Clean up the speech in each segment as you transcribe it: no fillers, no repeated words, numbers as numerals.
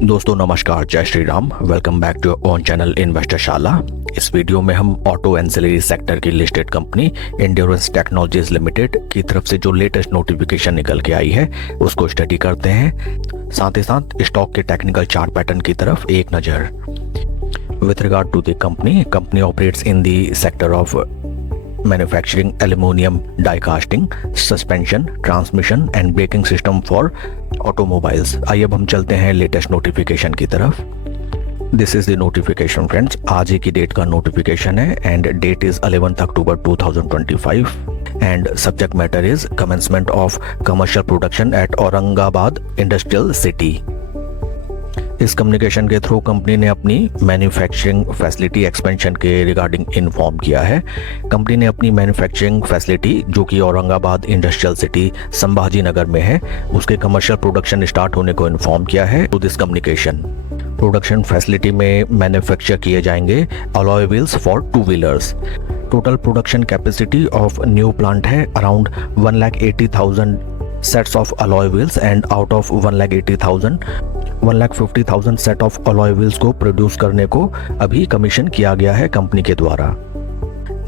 दोस्तों नमस्कार, जय Shri Ram. Welcome back to on channel investor Shala. इस वीडियो में हम ऑटो एंसिलरी सेक्टर की listed company Endurance Technologies Limited की तरफ से जो लेटेस्ट नोटिफिकेशन निकल के आई है उसको स्टडी करते हैं। साथ ही साथ स्टॉक के टेक्निकल चार्ट पैटर्न की तरफ एक नज़र। With regard to the company operates in the sector of manufacturing aluminium die casting, suspension, transmission and braking system for automobiles. आइए अब हम चलते हैं लेटेस्ट नोटिफिकेशन की तरफ। This is the notification friends, आज ही की डेट का नोटिफिकेशन है and date is 11 October 2025 and subject matter is commencement of commercial production at Aurangabad industrial city. इस कम्युनिकेशन के थ्रू कंपनी ने अपनी मैन्युफैक्चरिंग फैसिलिटी एक्सपेंशन के रिगार्डिंग इन्फॉर्म किया है। कंपनी ने अपनी मैन्युफैक्चरिंग फैसिलिटी जो कि औरंगाबाद इंडस्ट्रियल सिटी संभाजी नगर में है, उसके कमर्शियल प्रोडक्शन स्टार्ट होने को इन्फॉर्म किया है। To this communication production facility में मैन्युफैक्चर किए जाएंगे alloy wheels for two wheelers. Total production capacity of new plant है around 1,80,000 sets of alloy wheels and out of 1,50,000 set of alloy wheels को produce करने को अभी कमीशन किया गया है कंपनी के द्वारा।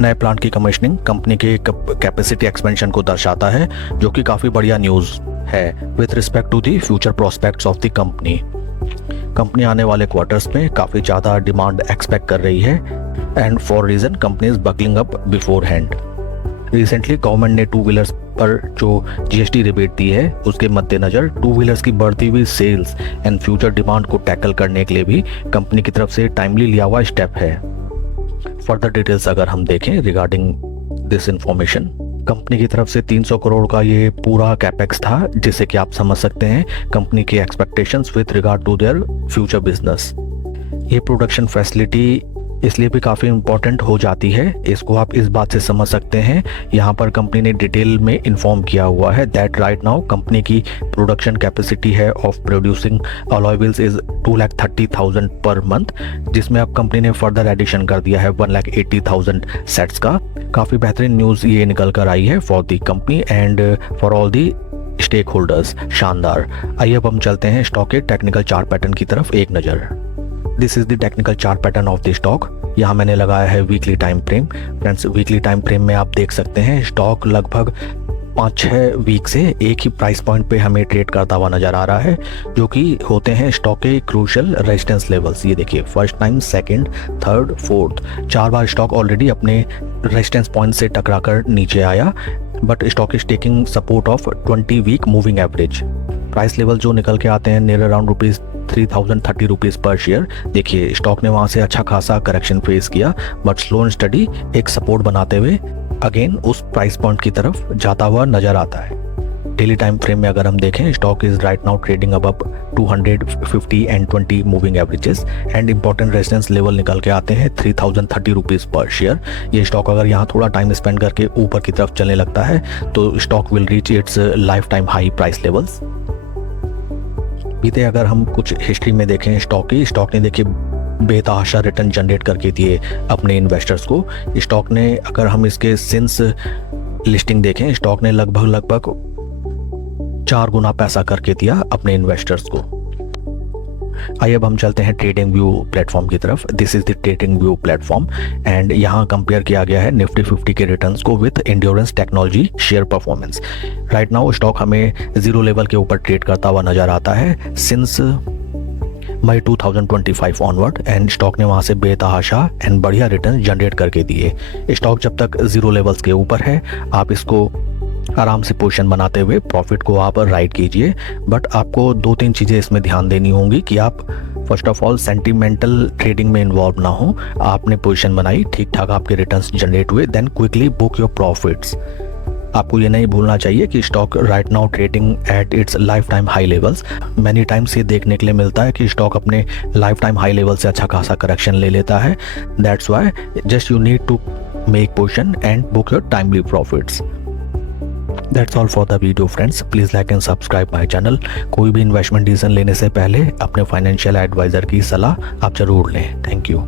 नए प्लांट की कमीशनिंग कंपनी के कैपेसिटी एक्सपेंशन को दर्शाता है, जो कि काफ़ी बढ़िया न्यूज़ है with respect to the future prospects of the company. Company आने वाले क्वार्टर्स में काफ़ी ज़्यादा डिमांड एक्सपेक्ट कर रही है and for reason company is buckling up before hand. Recently government ने टू व्हीलर्स पर जो जीएसटी रिबेट दी है उसके मद्देनज़र टू व्हीलर्स की बढ़ती हुई सेल्स एंड फ्यूचर डिमांड को टैकल करने के लिए भी कंपनी की तरफ से टाइमली लिया हुआ स्टेप है। फर्दर डिटेल्स अगर हम देखें रिगार्डिंग दिस इंफॉर्मेशन, कंपनी की तरफ से 300 करोड़ का ये पूरा कैपेक्स था, जिससे कि आप समझ सकते हैं कंपनी की expectations with regard to their future business. ये प्रोडक्शन फैसिलिटी इसलिए भी काफ़ी इंपॉर्टेंट हो जाती है, इसको आप इस बात से समझ सकते हैं। यहाँ पर कंपनी ने डिटेल में इन्फॉर्म किया हुआ है दैट राइट नाउ कंपनी की प्रोडक्शन कैपेसिटी है of producing alloy wheels is 2,30,000 per month, जिसमें अब कंपनी ने फर्दर एडिशन कर दिया है 1,80,000 सेट्स का। काफ़ी बेहतरीन न्यूज़ ये निकल कर आई है for the company and for all the stakeholders. शानदार। आइए अब हम चलते हैं स्टॉक के टेक्निकल चार्ट पैटर्न की तरफ एक नज़र। This is the technical chart pattern of the stock. यहाँ मैंने लगाया है weekly time frame. Friends, weekly time frame में आप देख सकते हैं स्टॉक लगभग 5-6 वीक से एक ही प्राइस पॉइंट पे हमें ट्रेड करता हुआ नजर आ रहा है, जो कि होते हैं स्टॉक के क्रूशियल रेजिस्टेंस लेवल्स। ये देखिए, first time, second, third, fourth, 4 बार स्टॉक ऑलरेडी अपने रेजिस्टेंस पॉइंट से टकराकर नीचे आया, but stock is taking support of 20 week moving average. Price level जो निकल के आते हैं नियर अराउंड ₹3,030 पर शेयर। देखिए, स्टॉक ने वहाँ से अच्छा खासा करेक्शन फेस किया, बट स्लो एंड स्टडी एक सपोर्ट बनाते हुए अगेन उस प्राइस पॉइंट की तरफ जाता हुआ नजर आता है। डेली टाइम फ्रेम में अगर हम देखें, stock is right now trading above 250 and 20 moving averages and important resistance level निकल के आते हैं ₹3,030 पर शेयर। ये स्टॉक अगर यहाँ थोड़ा टाइम स्पेंड करके ऊपर की तरफ चलने लगता है तो stock will reach its life time high price levels. बीते अगर हम कुछ हिस्ट्री में देखें स्टॉक ने देखिए बेतहाशा रिटर्न जनरेट करके दिए अपने इन्वेस्टर्स को। स्टॉक ने अगर हम इसके सिंस लिस्टिंग देखें, स्टॉक ने लगभग 4 गुना पैसा करके दिया अपने इन्वेस्टर्स को। आइए अब हम चलते हैं ट्रेडिंग व्यू प्लेटफॉर्म की तरफ। This is the trading view platform and यहाँ कंपेयर किया गया है निफ्टी 50 के रिटर्न्स को with Endurance technology share performance. Right now stock हमें जीरो लेवल के ऊपर ट्रेड करता हुआ नजर आता है since May 2025 onward and stock ने वहाँ से बेतहाशा एंड बढ़िया रिटर्न जनरेट करके दिए। स्टॉक जब तक जीरो लेवल्स के ऊपर है आप इसको आराम से पोजीशन बनाते हुए प्रॉफिट को आप राइड कीजिए, बट आपको 2-3 चीज़ें इसमें ध्यान देनी होंगी कि आप first of all sentimental trading में इन्वॉल्व ना हो। आपने पोजीशन बनाई, ठीक ठाक आपके रिटर्न्स जनरेट हुए, then quickly book your profits. आपको ये नहीं भूलना चाहिए कि stock right now trading at its life time high levels. Many times ये देखने के लिए मिलता है कि स्टॉक अपने लाइफ टाइम हाई लेवल से अच्छा खासा करेक्शन ले लेता है। That's why just you need to make position and book your timely profits. That's all for the video friends. Please like and subscribe my channel. कोई भी investment decision लेने से पहले अपने फाइनेंशियल एडवाइजर की सलाह आप जरूर लें। Thank you.